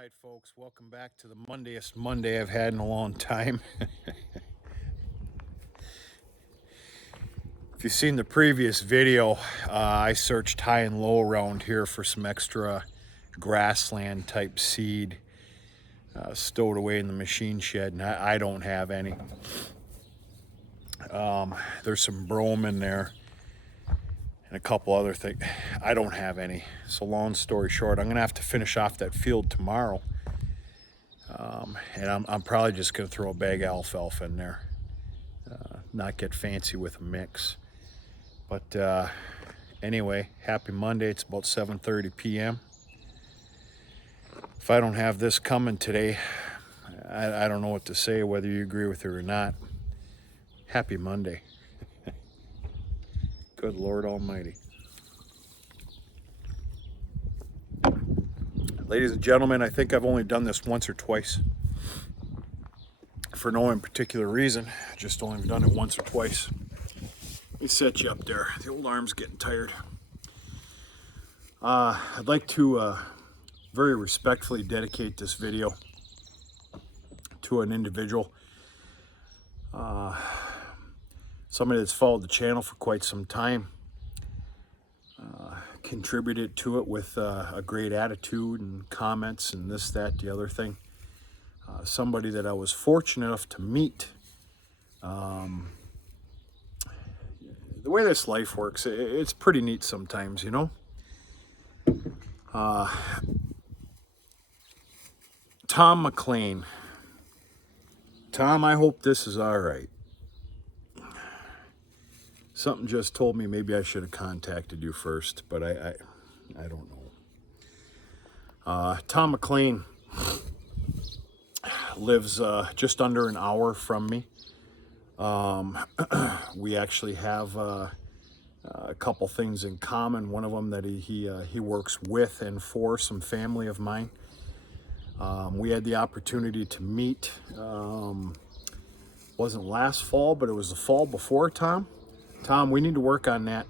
right, folks, welcome back to the Mondayest Monday I've had in a long time. If you've seen the previous video, I searched high and low around here for some extra grassland type seed stowed away in the machine shed, and I don't have any. There's some brome in there and a couple other things. I don't have any. So long story short, I'm gonna have to finish off that field tomorrow. And I'm probably just going to throw a bag of alfalfa in there, not get fancy with a mix. But anyway, happy Monday. It's about 7:30 p.m. If I don't have this coming today, I don't know what to say, whether you agree with it or not. Happy Monday. Good Lord Almighty. Ladies and gentlemen, I think I've only done this once or twice. For no in particular reason, just only done it once or twice. Let me set you up there. The old arm's getting tired. I'd like to very respectfully dedicate this video to an individual. Somebody that's followed the channel for quite some time. Contributed to it with a great attitude and comments and this, that, the other thing. Somebody that I was fortunate enough to meet. The way this life works, it's pretty neat sometimes, you know. Tom McLean. Tom, I hope this is all right. Something just told me maybe I should have contacted you first, but I don't know. Tom McLean lives just under an hour from me. We actually have a couple things in common. One of them that he works with and for some family of mine. We had the opportunity to meet. Wasn't last fall, but it was the fall before, Tom. Tom, we need to work on that.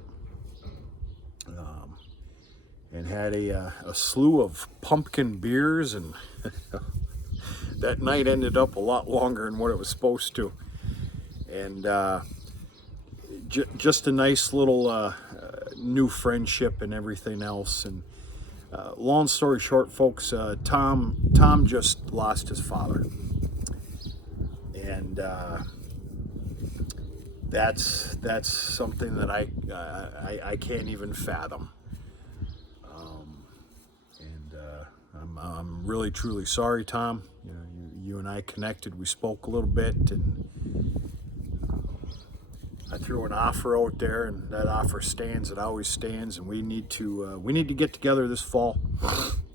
And had a slew of pumpkin beers, and that night ended up a lot longer than what it was supposed to. And just a nice little new friendship and everything else. And long story short, folks, Tom just lost his father. And that's something that I can't even fathom. I'm really truly sorry, Tom. You know, you and I connected. We spoke a little bit, and I threw an offer out there, and that offer stands. It always stands, and we need to get together this fall.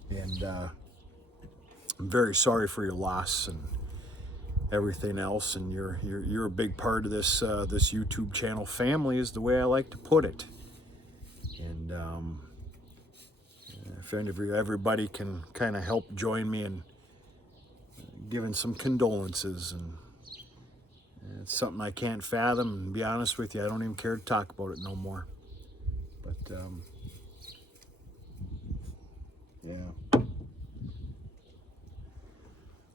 And I'm very sorry for your loss and everything else. And you're a big part of this this YouTube channel family, is the way I like to put it. And if everybody can kind of help join me in giving some condolences, and it's something I can't fathom, and to be honest with you, I don't even care to talk about it no more. But yeah,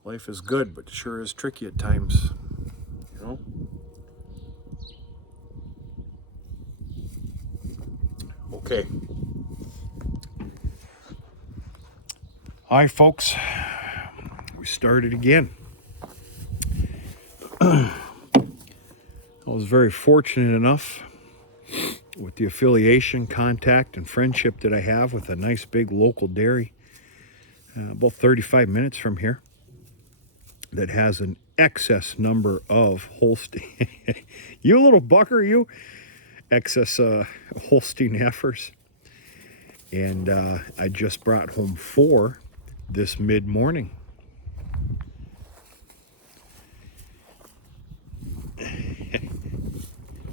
life is good, but sure is tricky at times, you know. Okay. Hi, folks. We started again. I was very fortunate enough with the affiliation, contact, and friendship that I have with a nice big local dairy about 35 minutes from here that has an excess number of Holstein. You little bucker, you. Excess Holstein heifers. And I just brought home 4 this mid-morning.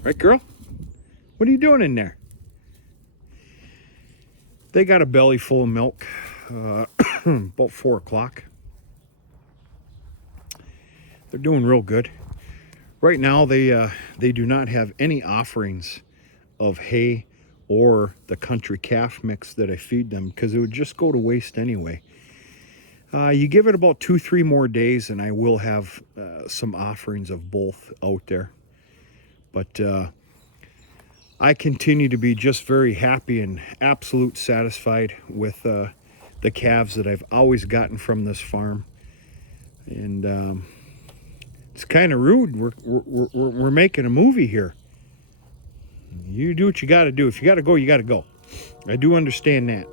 Right, girl? What are you doing in there? They got a belly full of milk about 4 o'clock. They're doing real good. Right now, they do not have any offerings of hay or the country calf mix that I feed them, because it would just go to waste anyway. You give it about 2-3 more days, and I will have some offerings of both out there. But I continue to be just very happy and absolute satisfied with the calves that I've always gotten from this farm. And it's kind of rude. We're making a movie here. You do what you got to do. If you got to go, you got to go. I do understand that.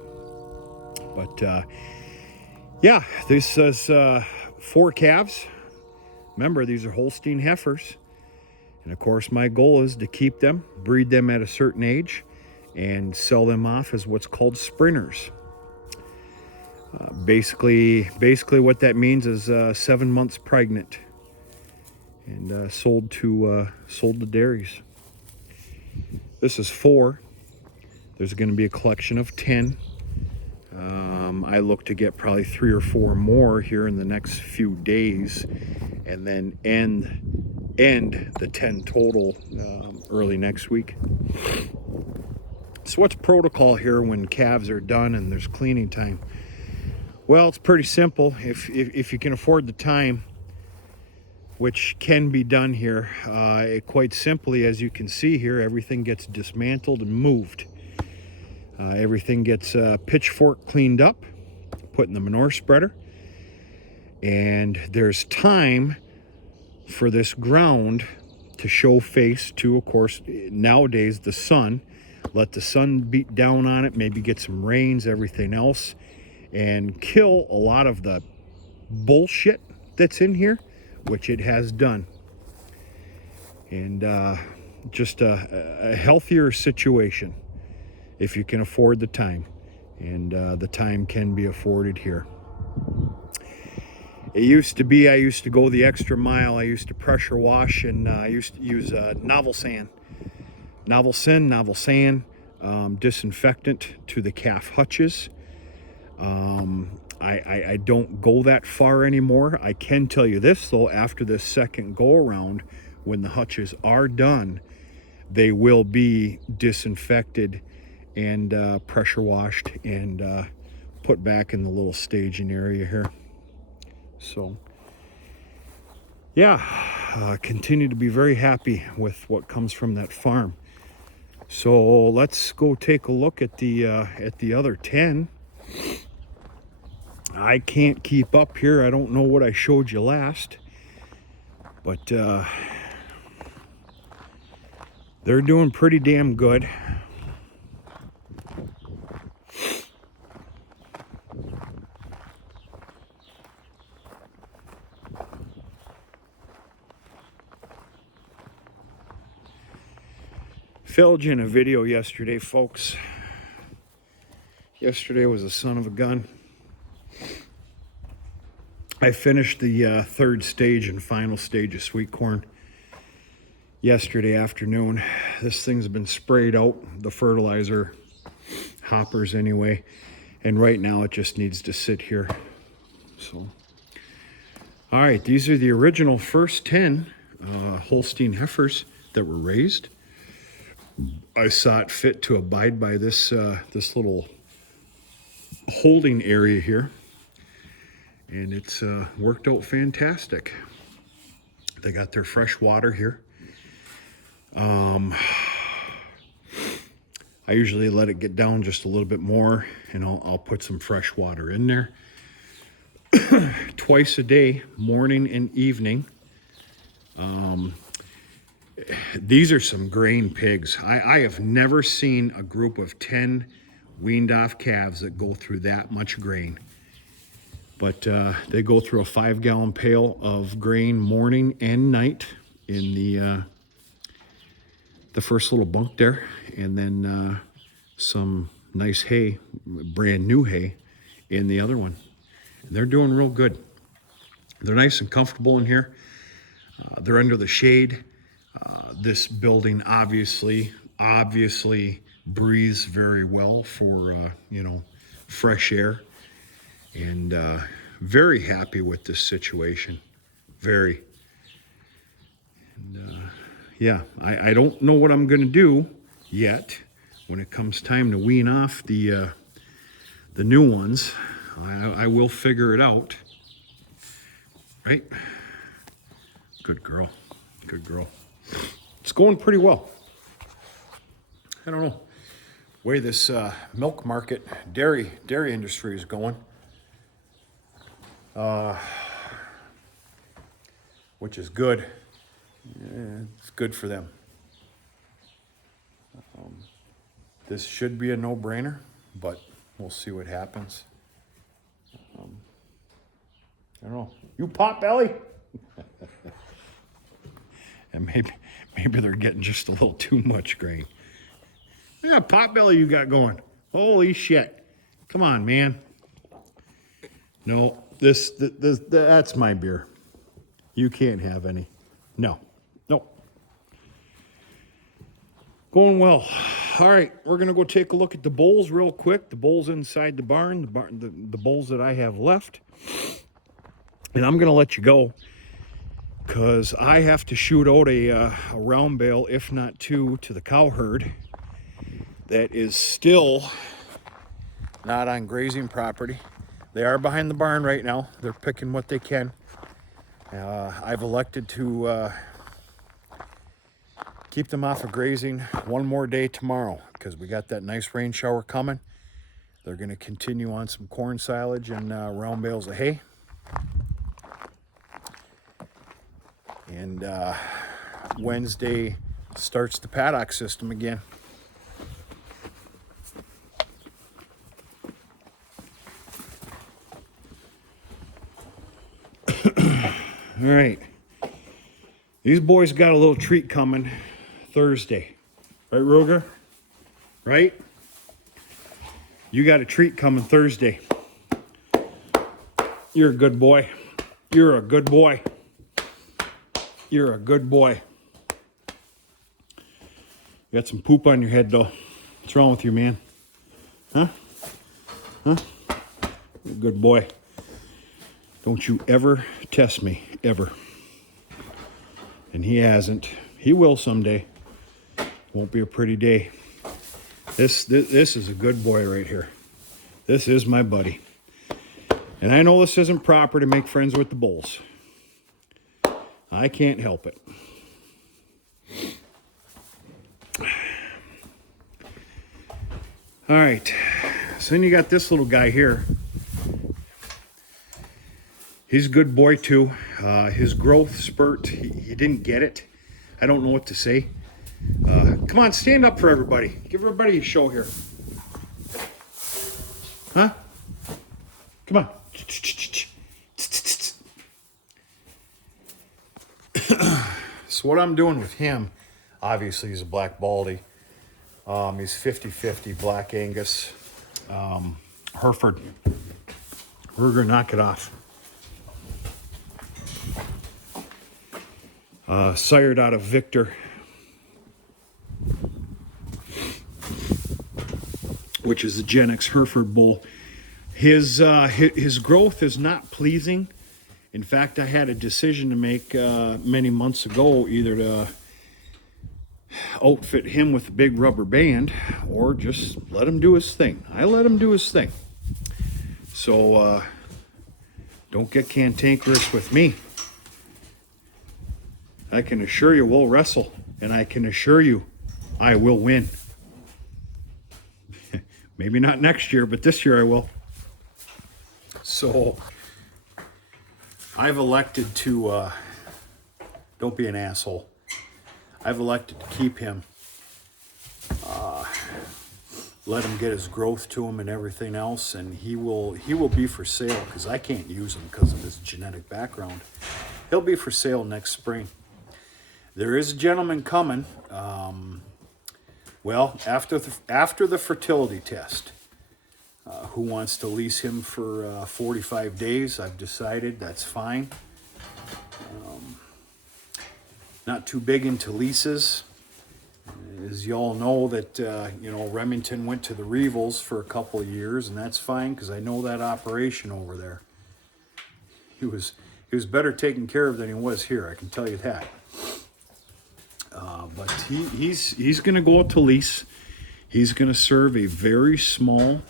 But yeah, this is 4 calves. Remember, these are Holstein heifers. And of course, my goal is to keep them, breed them at a certain age, and sell them off as what's called sprinters. Basically what that means is 7 months pregnant, and sold to dairies. This is 4. There's going to be a collection of 10. I look to get probably 3 or 4 more here in the next few days, and then end the 10 total early next week. So what's protocol here when calves are done and there's cleaning time? Well, it's pretty simple. If you can afford the time, which can be done here, quite simply, as you can see here, everything gets dismantled and moved. Everything gets pitchfork cleaned up, put in the manure spreader, and there's time for this ground to show face to, of course, nowadays the sun. Let the sun beat down on it, maybe get some rains, everything else, and kill a lot of the bullshit that's in here, which it has done. And just a healthier situation if you can afford the time. And the time can be afforded here. It used to be, I used to go the extra mile. I used to pressure wash, and I used to use novel sand, disinfectant to the calf hutches. I don't go that far anymore. I can tell you this, though, after this second go around, when the hutches are done, they will be disinfected and pressure washed and put back in the little staging area here. So yeah, continue to be very happy with what comes from that farm. So let's go take a look at the other 10. I can't keep up here. I don't know what I showed you last, but they're doing pretty damn good. Filmed you in a video yesterday, folks. Yesterday was a son of a gun. I finished the third stage and final stage of sweet corn yesterday afternoon. This thing's been sprayed out, the fertilizer hoppers anyway, and right now it just needs to sit here. So, all right, these are the original first 10 Holstein heifers that were raised. I saw it fit to abide by this little holding area here, and it's worked out fantastic. They got their fresh water here. I usually let it get down just a little bit more, and I'll put some fresh water in there twice a day, morning and evening. These are some grain pigs. I have never seen a group of 10 weaned off calves that go through that much grain. But they go through a 5-gallon pail of grain morning and night in the first little bunk there, and then some nice hay, brand new hay, in the other one. And they're doing real good. They're nice and comfortable in here. They're under the shade. This building obviously breathes very well for fresh air, and very happy with this situation. Very. And yeah, I don't know what I'm gonna do yet when it comes time to wean off the new ones. I will figure it out. Right? Good girl. Good girl. It's going pretty well. I don't know. The way this milk market, dairy industry is going, which is good. It's good for them. This should be a no-brainer, but we'll see what happens. I don't know. You pot belly? And maybe they're getting just a little too much grain. Yeah, pot belly you got going. Holy shit. Come on, man. No, that's my beer. You can't have any. No. Going well. All right, we're going to go take a look at the bulls real quick. The bulls inside the barn, the bulls that I have left. And I'm going to let you go because I have to shoot out a round bale, if not two, to the cow herd that is still not on grazing property. They are behind the barn right now. They're picking what they can. I've elected to keep them off of grazing one more day tomorrow because we got that nice rain shower coming. They're going to continue on some corn silage and round bales of hay. And Wednesday starts the paddock system again. All right. These boys got a little treat coming Thursday. Right, Ruger? Right? You got a treat coming Thursday. You're a good boy. You're a good boy. You're a good boy. You got some poop on your head, though. What's wrong with you, man? Huh? You're a good boy. Don't you ever test me, ever. And he hasn't. He will someday. Won't be a pretty day. This is a good boy right here. This is my buddy. And I know this isn't proper to make friends with the bulls. I can't help it. All right. So then you got this little guy here. He's a good boy too. His growth spurt, he didn't get it. I don't know what to say. Come on, stand up for everybody. Give everybody a show here. Huh? Come on. So what I'm doing with him, obviously he's a black baldy. He's 50-50 black Angus. Hereford. We're gonna knock it off. Sired out of Victor, which is a Gen X Hereford bull. His growth is not pleasing. In fact, I had a decision to make many months ago, either to outfit him with a big rubber band or just let him do his thing. I let him do his thing. So don't get cantankerous with me. I can assure you we'll wrestle, and I can assure you I will win. Maybe not next year, but this year I will. So I've elected to, don't be an asshole. I've elected to keep him, let him get his growth to him and everything else, and he will be for sale because I can't use him because of his genetic background. He'll be for sale next spring. There is a gentleman coming, well, after the fertility test, who wants to lease him for 45 days. I've decided that's fine. Not too big into leases. As you all know that, Remington went to the Revels for a couple of years, and that's fine because I know that operation over there. He was better taken care of than he was here, I can tell you that. But he's going to go out to lease. He's going to serve a very small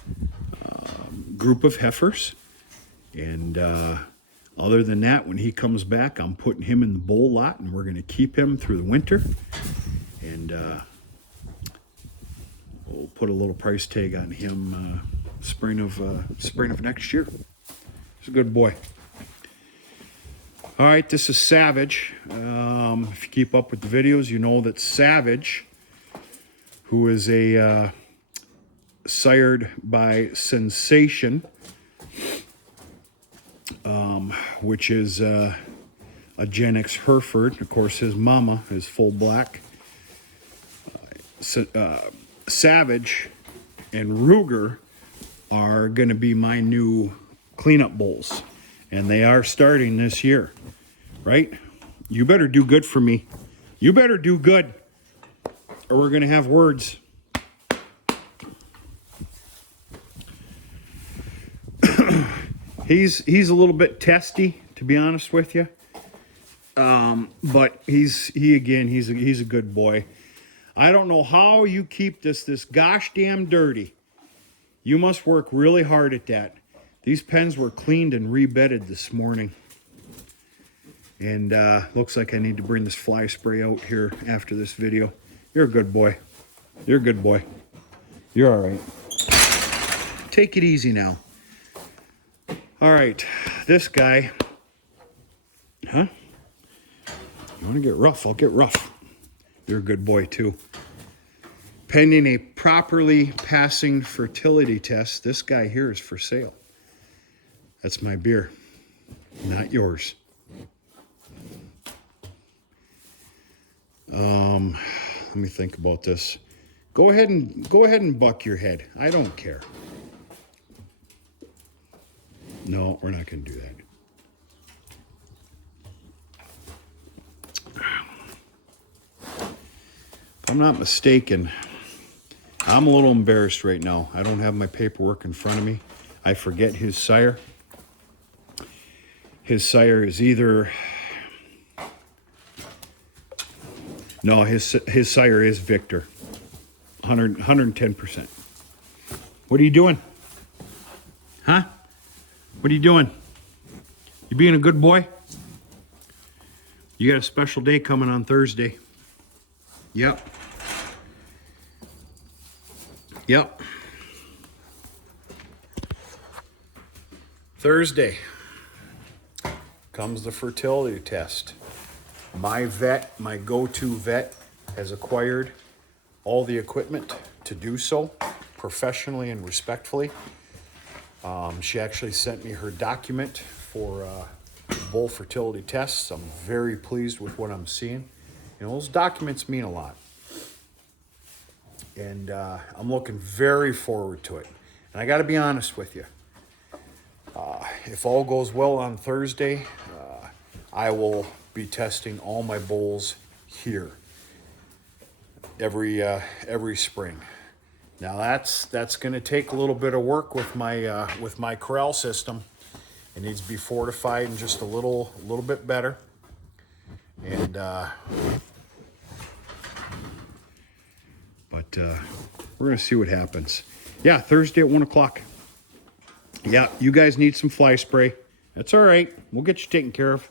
group of heifers. And other than that, when he comes back, I'm putting him in the bull lot, and we're going to keep him through the winter. And we'll put a little price tag on him spring of next year. He's a good boy. All right, this is Savage. If you keep up with the videos, you know that Savage, who is a sired by Sensation, which is a Gen X Hereford. Of course, his mama is full black. Savage and Ruger are going to be my new cleanup bulls, and they are starting this year, right? You better do good for me. You better do good, or we're going to have words. He's a little bit testy, to be honest with you, but he's a good boy. I don't know how you keep this gosh damn dirty. You must work really hard at that. These pens were cleaned and rebedded this morning. And looks like I need to bring this fly spray out here after this video. You're a good boy. You're a good boy. You're all right. Take it easy now. All right, this guy. Huh? You want to get rough? I'll get rough. You're a good boy too. Pending a properly passing fertility test, this guy here is for sale. That's my beer, not yours. Let me think about this. Go ahead and buck your head. I don't care. No, we're not going to do that. If I'm not mistaken, I'm a little embarrassed right now. I don't have my paperwork in front of me. I forget his sire. His sire is either... No, his sire is Victor. 110%. What are you doing? Huh? What are you doing? You being a good boy? You got a special day coming on Thursday. Yep. Yep. Thursday comes the fertility test. My vet, my go-to vet, has acquired all the equipment to do so professionally and respectfully. She actually sent me her document for bull fertility tests. I'm very pleased with what I'm seeing. You know, those documents mean a lot. And I'm looking very forward to it. And I got to be honest with you. If all goes well on Thursday, I will be testing all my bulls here every spring. Now that's going to take a little bit of work with my corral system. It needs to be fortified and just a little bit better. And we're going to see what happens. Yeah, Thursday at 1 o'clock. Yeah, you guys need some fly spray. That's all right. We'll get you taken care of.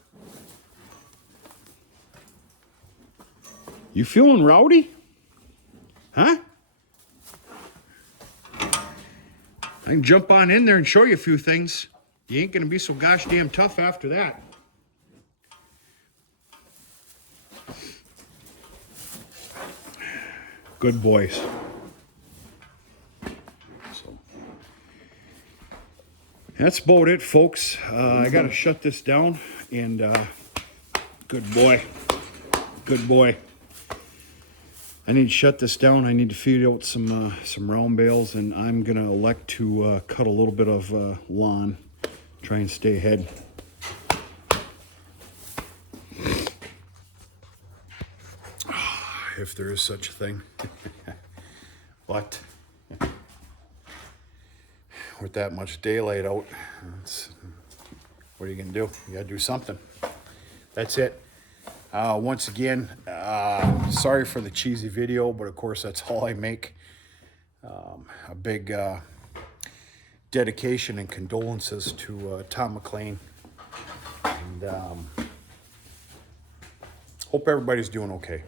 You feeling rowdy? Huh? I can jump on in there and show you a few things. You ain't going to be so gosh damn tough after that. Good boys. So, that's about it, folks. I got to shut this down. And good boy. Good boy. I need to shut this down. I need to feed out some round bales, and I'm going to elect to cut a little bit of lawn. Try and stay ahead. If there is such a thing. But with that much daylight out, what are you going to do? You got to do something. That's it. Once again, sorry for the cheesy video, but of course that's all I make. A big dedication and condolences to Tom McLean. And hope everybody's doing okay.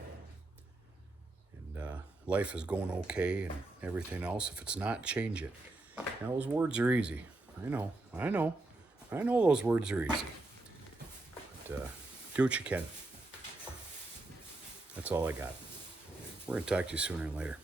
And life is going okay and everything else. If it's not, change it. Now, those words are easy. I know those words are easy. But do what you can. That's all I got. We're going to talk to you sooner or later.